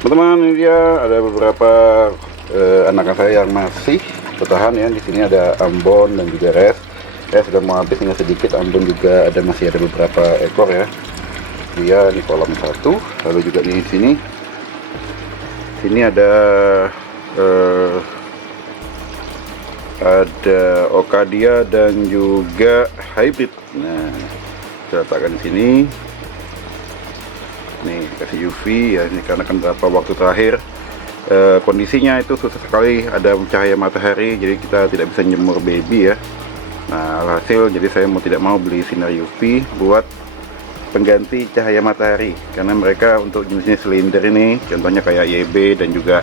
Teman-teman, ini dia ada beberapa anakan saya yang masih bertahan ya. Di sini ada Ambon dan juga Res. Ya sudah mau habis, tinggal sedikit. Ambon juga masih ada beberapa ekor ya. Dia di kolam satu, lalu juga di sini. Sini ada Okadia dan juga hybrid. Nah, saya letakkan di sini. Nih kasih UV ya, ini karena kan beberapa waktu terakhir kondisinya itu susah sekali, ada cahaya matahari, jadi kita tidak bisa jemur baby ya. Nah alhasil jadi saya mau tidak mau beli sinar UV buat pengganti cahaya matahari, karena mereka untuk jenisnya silinder ini, contohnya kayak YB dan juga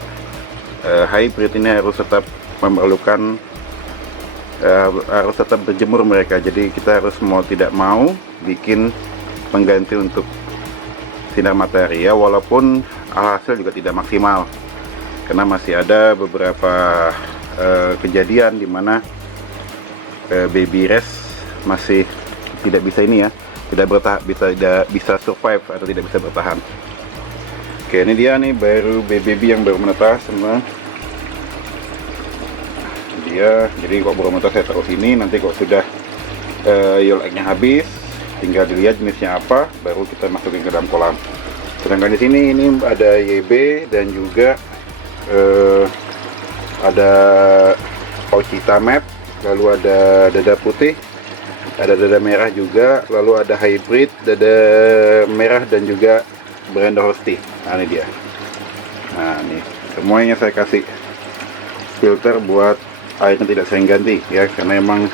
hybrid ini harus tetap memerlukan harus tetap berjemur mereka. Jadi kita harus mau tidak mau bikin pengganti untuk sinar matahari ya, walaupun hasil juga tidak maksimal karena masih ada beberapa kejadian dimana baby res masih tidak bisa ini ya, tidak bisa survive atau tidak bisa bertahan. Oke, ini dia nih baru baby yang baru menetas semua dia. Jadi kok baru menetas saya taruh sini, nanti kok sudah yolk egg-nya habis tinggal dilihat jenisnya apa, baru kita masukin ke dalam kolam. Sedangkan di sini ini ada YB dan juga ada Paucita Map, lalu ada dada putih, ada dada merah juga, lalu ada hybrid, dada merah dan juga Brenda Hosti. Nah ini dia. Nah ini semuanya saya kasih filter buat airnya tidak sering ganti ya, karena emang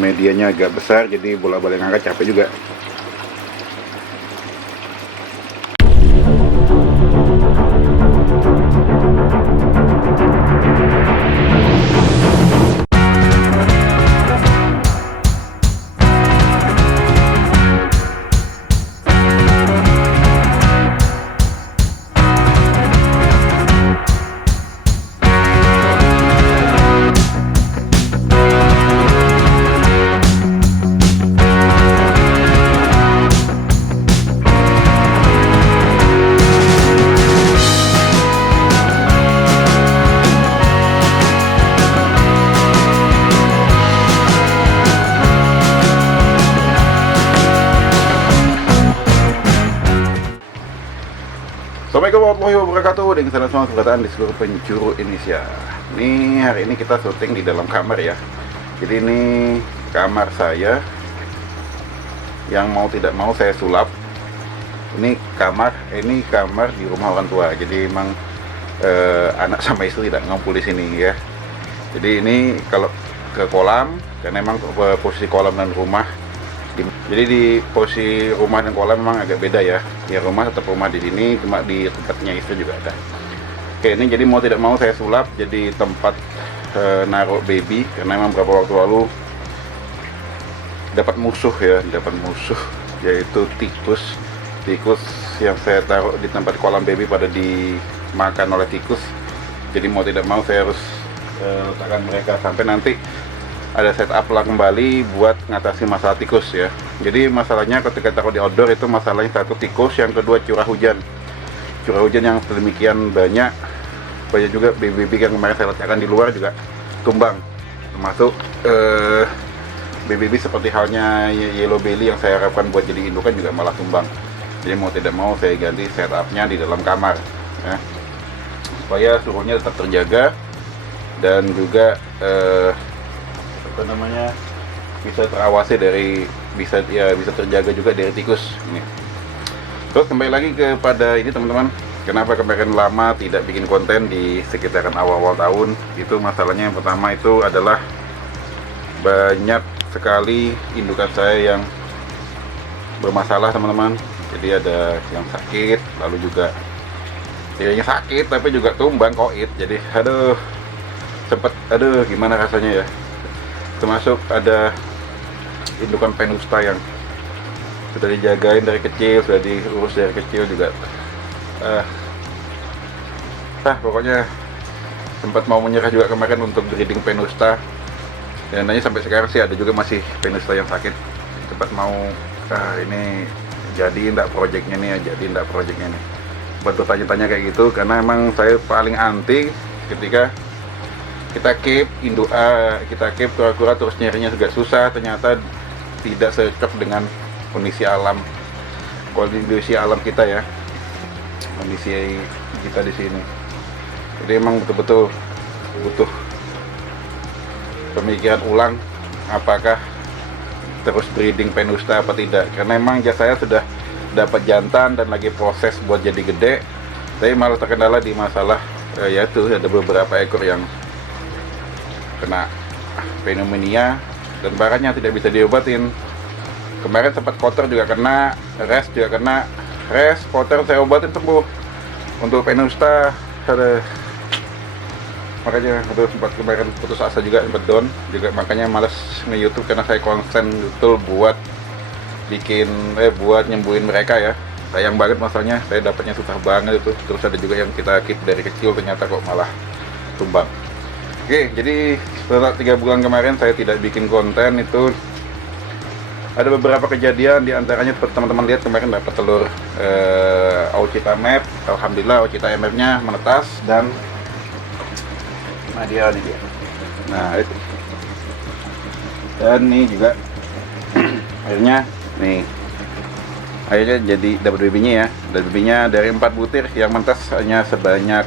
medianya agak besar, jadi bolak-balik ngangkat capek juga. Assalamualaikum warahmatullahi wabarakatuh, dengan salam semangat keberkataan di seluruh penjuru Indonesia. Nih hari ini kita syuting di dalam kamar ya. Jadi ini kamar saya yang mau tidak mau saya sulap. Ini kamar di rumah orang tua. Jadi emang anak sama istri tidak ngumpul di sini ya. Jadi ini kalau ke kolam, karena memang posisi kolam dan rumah, jadi di posisi rumah dan kolam memang agak beda ya. Ya rumah tetap rumah di sini, cuma di tempatnya istri juga ada. Oke, ini jadi mau tidak mau saya sulap jadi tempat naruh baby, karena memang beberapa waktu lalu dapat musuh yaitu tikus yang saya taruh di tempat kolam baby pada dimakan oleh tikus. Jadi mau tidak mau saya harus letakkan mereka sampai nanti ada setup lah kembali buat ngatasi masalah tikus ya. Jadi masalahnya ketika taruh di outdoor itu masalahnya satu tikus, yang kedua curah hujan yang sedemikian banyak juga baby yang kemarin saya letakkan di luar juga tumbang, termasuk baby seperti halnya yellow belly yang saya harapkan buat jadi indukan juga malah tumbang. Jadi mau tidak mau saya ganti setupnya di dalam kamar ya, supaya suhunya tetap terjaga dan juga bisa terawasi bisa terjaga juga dari tikus ini. Terus kembali lagi kepada ini teman-teman, kenapa kemarin lama tidak bikin konten di sekitaran awal-awal tahun. Itu masalahnya yang pertama itu adalah banyak sekali indukan saya yang bermasalah teman-teman. Jadi ada yang sakit, lalu juga yang sakit tapi juga tumbang koit. Jadi gimana rasanya ya. Termasuk ada indukan Penusta yang sudah dijagain dari kecil, sudah diurus dari kecil juga. Pokoknya sempat mau menyerah juga kemarin untuk breeding Penusta. Dan nanya sampai sekarang sih ada juga masih Penusta yang sakit. Sempat mau ini jadi enggak projectnya nih. buat bertanya-tanya kayak gitu, karena emang saya paling anti ketika kita keep kita keep kura-kura terus nyarinya juga susah, ternyata tidak cocok dengan kondisi alam kita ya, kondisi kita di sini. Jadi emang betul-betul butuh pemikiran ulang apakah terus breeding Venusta apa tidak, karena emang saya sudah dapat jantan dan lagi proses buat jadi gede, tapi malah terkendala di masalah yaitu ada beberapa ekor yang kena pneumonia dan barannya tidak bisa diobatin. Kemarin sempat kotor juga kena, res juga kena, kotor saya obatin sembuh. Untuk Venusta makanya sempat kemarin putus asa juga, sempat down juga, makanya males nge-YouTube karena saya konsen betul buat buat nyembuhin mereka ya. Sayang banget masalahnya, saya dapatnya susah banget itu. Terus ada juga yang kita keep dari kecil ternyata kok malah tumbang. Oke, jadi setelah 3 bulan kemarin saya tidak bikin konten, itu ada beberapa kejadian, diantaranya seperti teman-teman lihat kemarin dapat telur Auchita Map. Alhamdulillah Auchita Map nya menetas dan dia. Nah itu, dan ini juga akhirnya jadi dapat babynya ya. Dan babynya dari 4 butir yang menetas hanya sebanyak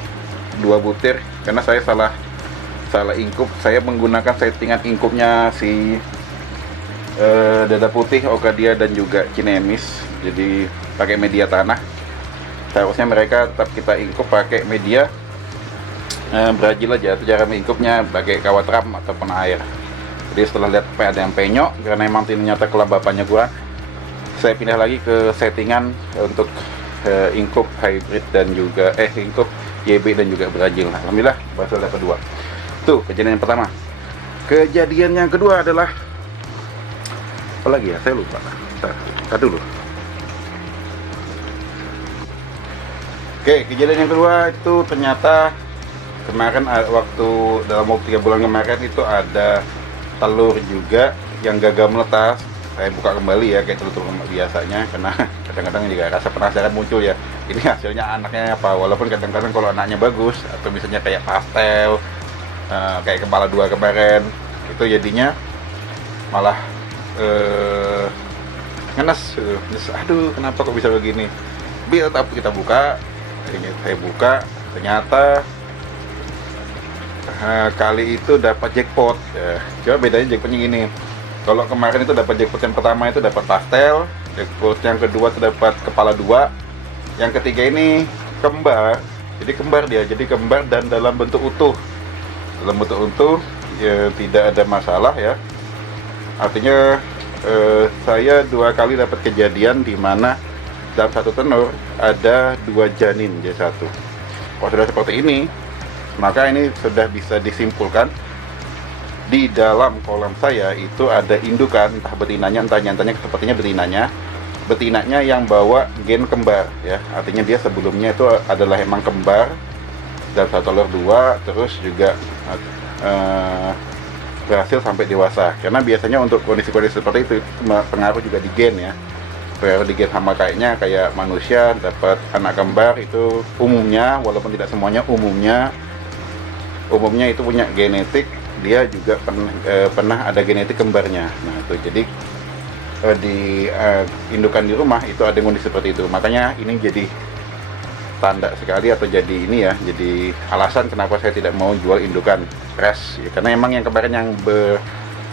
2 butir karena saya salah ingkup. Saya menggunakan settingan ingkupnya si dada putih, Okadia dan juga Cinemis, jadi pakai media tanah. Seharusnya mereka tetap kita ingkup pakai media Brazil aja, itu cara mengingkupnya pakai kawat ram ataupun air. Jadi setelah lihat ada yang penyok karena emang ternyata kelembapannya kurang, saya pindah lagi ke settingan untuk ingkup hybrid dan juga ingkup YB dan juga Brazil. Alhamdulillah berhasil dapat 2. Tuh kejadian yang pertama. Kejadian yang kedua adalah apa lagi ya, saya lupa. Bentar dulu. Oke, kejadian yang kedua itu ternyata kemarin waktu dalam waktu 3 bulan kemarin itu ada telur juga yang gagal menetas. Saya buka kembali ya kayak telur biasanya, karena kadang-kadang juga rasa penasaran muncul ya, ini hasilnya anaknya apa. Walaupun kadang-kadang kalau anaknya bagus atau misalnya kayak pastel kayak kepala 2 kemarin, itu jadinya malah ngenes. Aduh kenapa kok bisa begini. Biar tapi kita buka, saya buka ternyata kali itu dapat jackpot ya. Coba bedanya jackpotnya gini. Kalau kemarin itu dapat jackpot yang pertama itu dapat pastel, jackpot yang kedua itu dapat kepala 2, yang ketiga ini kembar. Jadi kembar dia, jadi kembar dan dalam bentuk utuh. Dalam bentuk utuh ya, tidak ada masalah ya. Artinya saya 2 kali dapat kejadian di mana dalam satu tenur ada 2 janin jadi 1. Kalau sudah seperti ini, maka ini sudah bisa disimpulkan di dalam kolam saya itu ada indukan, entah betinanya entah jantannya, sepertinya betinanya yang bawa gen kembar ya. Artinya dia sebelumnya itu adalah emang kembar dan satu telur 2, terus juga berhasil sampai dewasa. Karena biasanya untuk kondisi-kondisi seperti itu pengaruh juga di gen ya, pengaruh di gen, sama kayaknya kayak manusia dapat anak kembar itu umumnya, walaupun tidak semuanya, umumnya itu punya genetik, dia juga pernah ada genetik kembarnya. Nah itu jadi di indukan di rumah itu ada kondisi seperti itu. Makanya ini jadi tanda sekali atau jadi ini ya, jadi alasan kenapa saya tidak mau jual indukan fresh ya, karena emang yang kemarin yang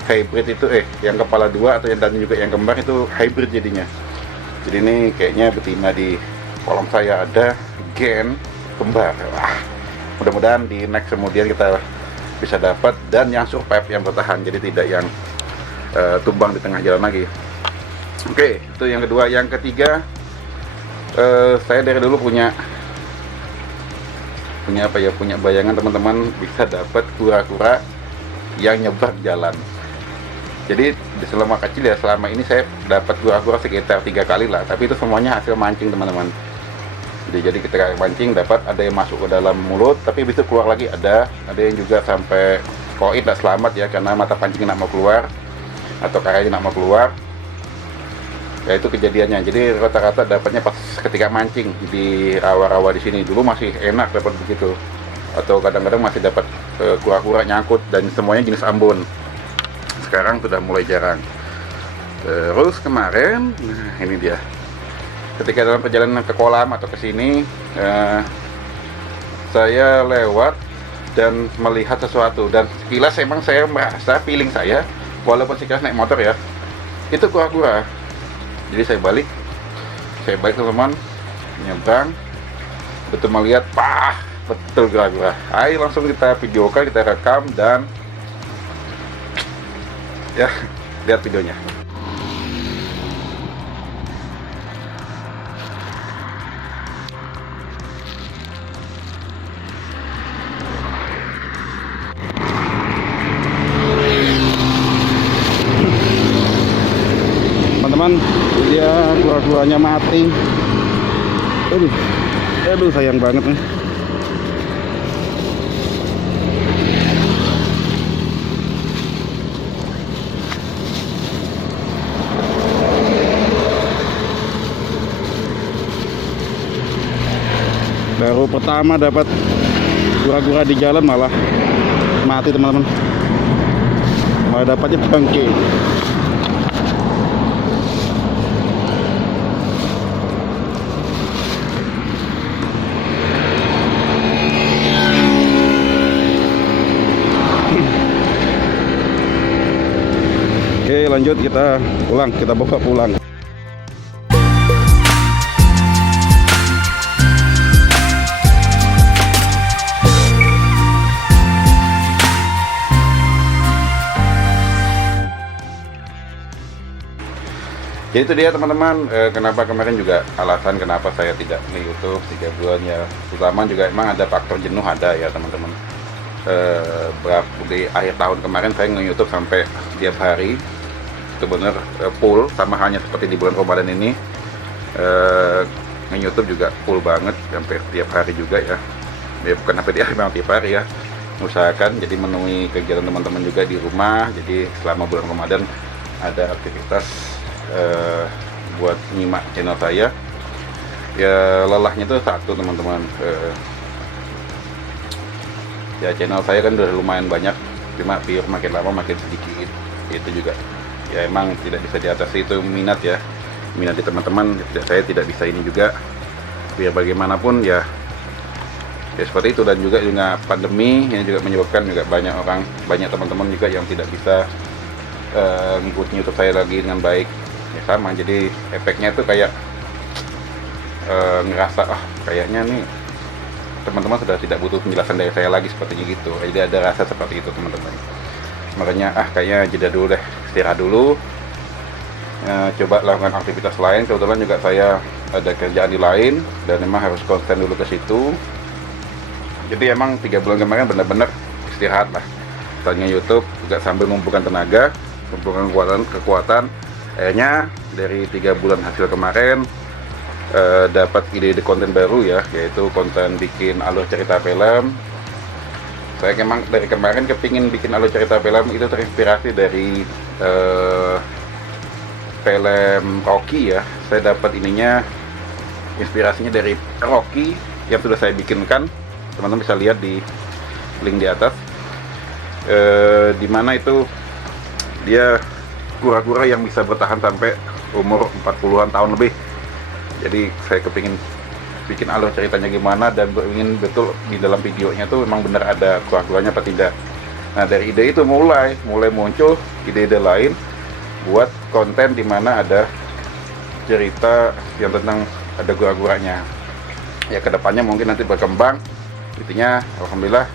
hybrid itu yang kepala 2 atau yang dan juga yang kembar itu hybrid jadinya. Jadi ini kayaknya betina di kolam saya ada gen kembar. Wah, mudah-mudahan di next kemudian kita bisa dapat dan yang survive, yang bertahan, jadi tidak yang tumbang di tengah jalan lagi. Oke, itu yang kedua. Yang ketiga, saya dari dulu punya bayangan teman-teman bisa dapat kura-kura yang nyebar jalan. Jadi selama kecil ya, selama ini saya dapat kura-kura sekitar 3 kali lah, tapi itu semuanya hasil mancing teman-teman. Jadi ketika mancing dapat, ada yang masuk ke dalam mulut tapi bisa keluar lagi, ada yang juga sampai koin tak selamat ya, karena mata pancing tidak mau keluar atau karayanya tidak mau keluar. Ya itu kejadiannya. Jadi rata-rata dapatnya pas ketika mancing di rawa-rawa di sini. Dulu masih enak dapat begitu. Atau kadang-kadang masih dapat kura-kura nyangkut dan semuanya jenis Ambon. Sekarang sudah mulai jarang. Terus kemarin, nah ini dia. Ketika dalam perjalanan ke kolam atau ke sini, saya lewat dan melihat sesuatu, dan sekilas emang saya merasa feeling saya, walaupun sekilas naik motor ya, itu kura-kura. Jadi saya balik teman-teman, nyebrang, betul melihat, betul kura-kura. Ayo langsung kita videokan, kita rekam, dan ya lihat videonya. Teman-teman, dia kura-kuranya mati. Aduh sayang banget nih. Baru pertama dapat kura-kura di jalan malah mati teman-teman. Malah dapatnya bangke. Oke, lanjut, kita pulang, kita bawa pulang. Jadi itu dia teman-teman, kenapa kemarin juga alasan kenapa saya tidak nge-YouTube 3 bulan ya. Pertama juga emang ada faktor jenuh, ada ya teman-teman. Di akhir tahun kemarin saya nge-YouTube sampai tiap hari. Itu bener full, sama halnya seperti di bulan Ramadan ini. Nge-YouTube juga full banget, hampir tiap hari juga ya. Ya bukan sampai tiap hari, memang tiap hari ya. Usahakan jadi memenuhi kegiatan teman-teman juga di rumah. Jadi selama bulan Ramadan ada aktivitas buat nyimak channel saya. Ya lelahnya itu satu teman-teman, ya channel saya kan udah lumayan banyak, cuma viewer makin lama makin sedikit. Itu juga ya emang tidak bisa diatasi, itu minat ya, minat di teman-teman. Saya tidak bisa ini juga, biar bagaimanapun ya seperti itu. Dan juga pandemi yang juga menyebabkan juga banyak teman-teman juga yang tidak bisa ngikutin YouTube saya lagi dengan baik ya, sama. Jadi efeknya itu kayak ngerasa kayaknya nih teman-teman sudah tidak butuh penjelasan dari saya lagi, sepertinya gitu. Jadi ada rasa seperti itu teman-teman. Makanya kayaknya jeda dulu deh, istirahat dulu, coba lakukan aktivitas lain. Kebetulan juga saya ada kerjaan di lain dan memang harus konsen dulu ke situ. Jadi emang 3 bulan kemarin benar-benar istirahat lah. Tanya YouTube juga sambil mengumpulkan tenaga, mengumpulkan kekuatan. Akhirnya dari 3 bulan hasil kemarin dapat ide konten baru ya, yaitu konten bikin alur cerita film. Saya emang dari kemarin kepingin bikin alur cerita film, itu terinspirasi dari film Rocky ya. Saya dapat inspirasinya dari Rocky yang sudah saya bikinkan. Teman-teman bisa lihat di link di atas, dimana itu dia kura-kura yang bisa bertahan sampai umur 40-an tahun lebih. Jadi saya kepingin bikin alur ceritanya gimana, dan ingin betul di dalam videonya tuh memang benar ada kura-kuranya apa tidak. Nah dari ide itu mulai muncul ide-ide lain buat konten dimana ada cerita yang tentang ada kura-kuranya. Ya kedepannya mungkin nanti berkembang. Intinya alhamdulillah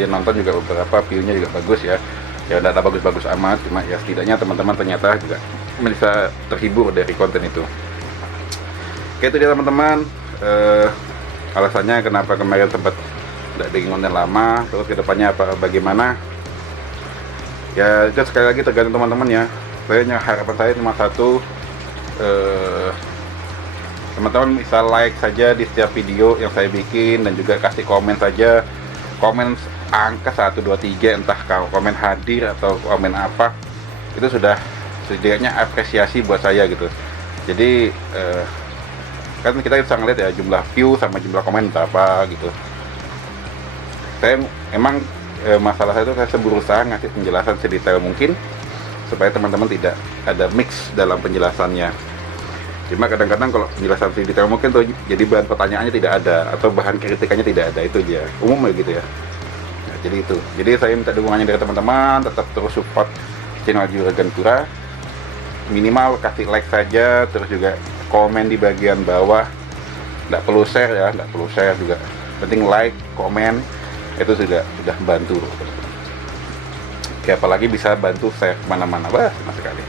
yang nonton juga beberapa, view-nya juga bagus ya. Ya tidak bagus-bagus amat, cuma ya setidaknya teman-teman ternyata juga bisa terhibur dari konten itu. Oke, itu dia teman-teman, alasannya kenapa kemarin sempat tidak bikin konten lama, terus kedepannya bagaimana ya, itu sekali lagi tergantung teman-teman ya. Harapan saya cuma satu, teman-teman bisa like saja di setiap video yang saya bikin, dan juga kasih komen saja, komen angka 1, 2, 3, entah komen hadir atau komen apa, itu sudah setidaknya apresiasi buat saya gitu. Jadi kan kita bisa ngeliat ya jumlah view sama jumlah komen berapa gitu. Saya emang masalah saya itu saya berusaha ngasih penjelasan sedetail mungkin supaya teman-teman tidak ada mix dalam penjelasannya. Cuma kadang-kadang kalau penjelasan sedetail mungkin tuh jadi bahan pertanyaannya tidak ada atau bahan kritikannya tidak ada, itu aja umumnya gitu ya. Nah, jadi itu. Jadi saya minta dukungannya dari teman-teman, tetap terus support channel Juragan Pura. Minimal kasih like saja, terus juga komen di bagian bawah. Nggak perlu share ya, nggak perlu share juga. Penting like, komen, itu sudah bantu. Oke, apalagi bisa bantu share kemana-mana, bah, sama sekali.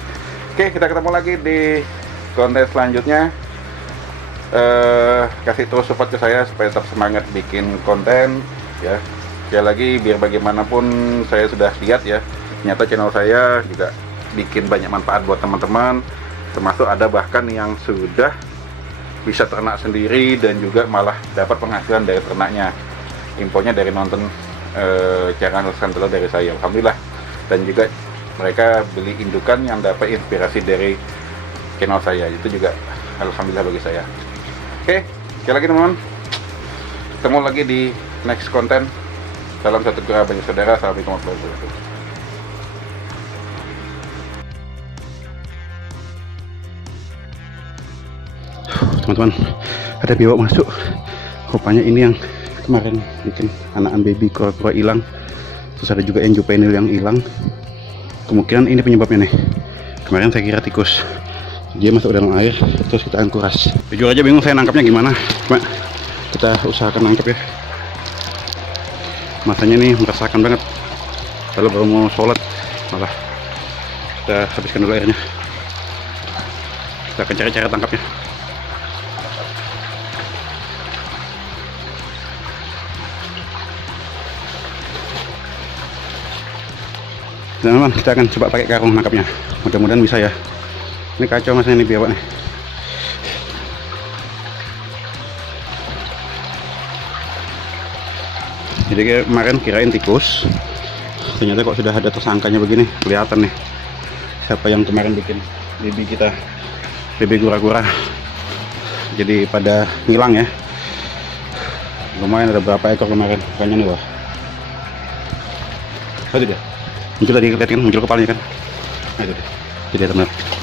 Oke, kita ketemu lagi di konten selanjutnya. Kasih terus support ke saya supaya tetap semangat bikin konten ya. Sekali lagi, biar bagaimanapun saya sudah lihat ya, ternyata channel saya juga bikin banyak manfaat buat teman-teman, termasuk ada bahkan yang sudah bisa ternak sendiri dan juga malah dapat penghasilan dari ternaknya. Infonya dari nonton cara menghasilkan telur dari saya, alhamdulillah. Dan juga mereka beli indukan yang dapat inspirasi dari channel saya, itu juga alhamdulillah bagi saya. Oke, sekali lagi teman-teman, ketemu lagi di next konten. Salam satu Pura banyak saudara. Assalamualaikum warahmatullahi wabarakatuh. Teman-teman, ada biawak masuk. Rupanya ini yang kemarin bikin anakan baby kura-kura hilang. Terus ada juga enjopenil yang hilang. Kemungkinan ini penyebabnya nih. Kemarin saya kira tikus, dia masuk dalam air terus kita angkuras. Jujur aja bingung saya nangkapnya gimana, cuma kita usahakan nangkap ya. Masanya nih merasakan banget. Kalau baru mau sholat malah kita habiskan dulu airnya. Kita akan cari cara tangkapnya. Teman-teman, kita akan coba pakai karung nangkapnya. Mudah-mudahan bisa ya. Ini kacau masanya ini biawak nih. Jadi kemarin kirain tikus, ternyata kok sudah ada tersangkanya begini. Kelihatan nih siapa yang kemarin bikin baby kita, baby kura-kura. Jadi pada ngilang ya. Lumayan ada berapa ekor kemarin, banyak nih wah. Itu dia. Muncul tadi, lihat kan, muncul kepalanya kan. Nah, itu dia. Jadi teman-teman.